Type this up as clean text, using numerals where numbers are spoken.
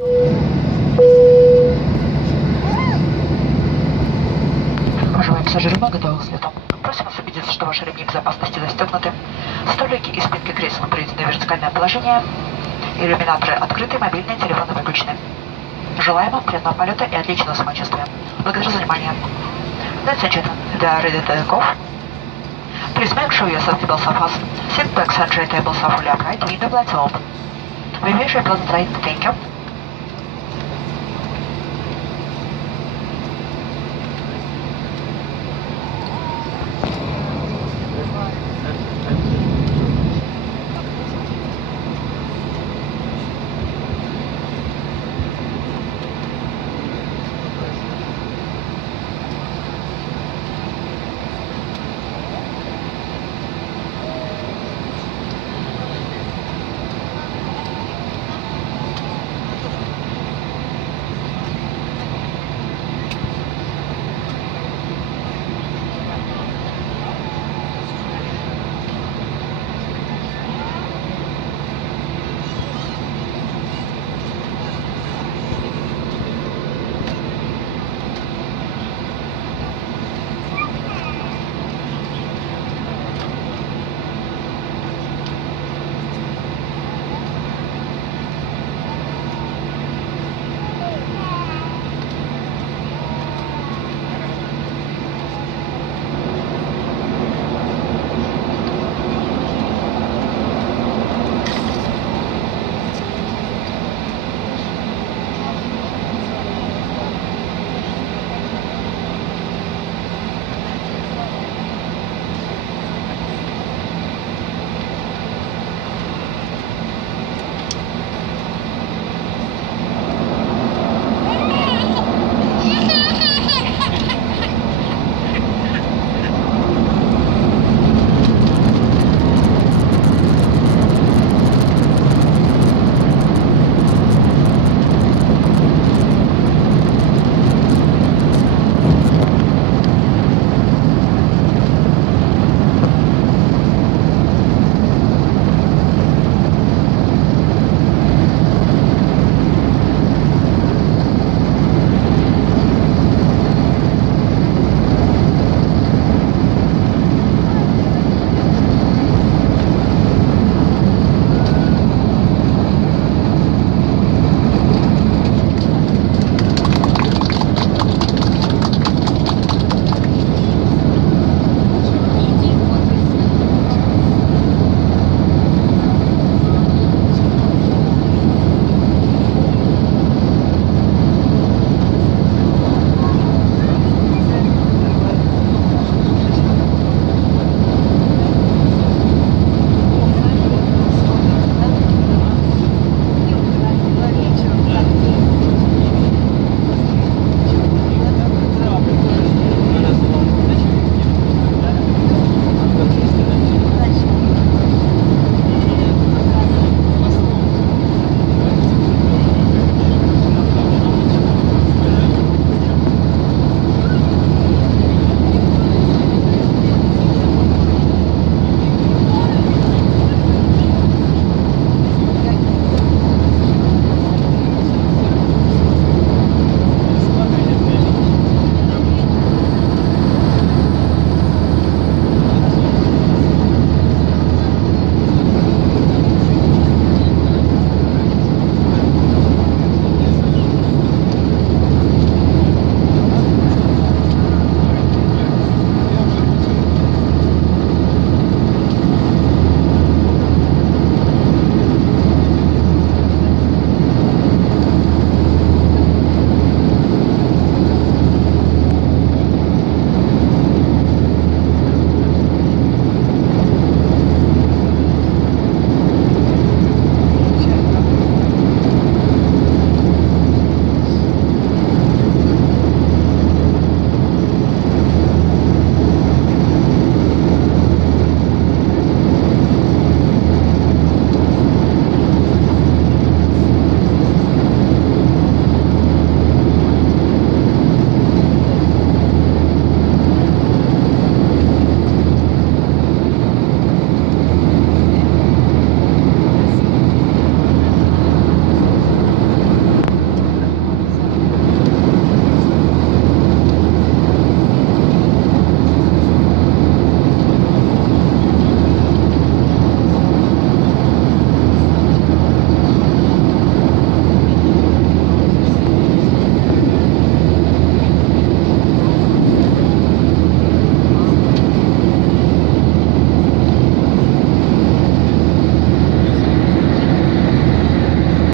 Уважаемые пассажиры, мы готовы к взлету. Просим вас убедиться, что ваши ремни безопасности застегнуты, столики и спинки кресел приведены в вертикальное положение, иллюминаторы открыты, мобильные телефоны выключены. Желаем вам приятного полета и отличного самочувствия. Благодарю за внимание. Ladies and gentlemen, we are ready to take off. Please make sure your seatbelts are fastened. Seat backs and tray tables are fully upright. Window lights are open. We wish you a pleasant flight. Thank you.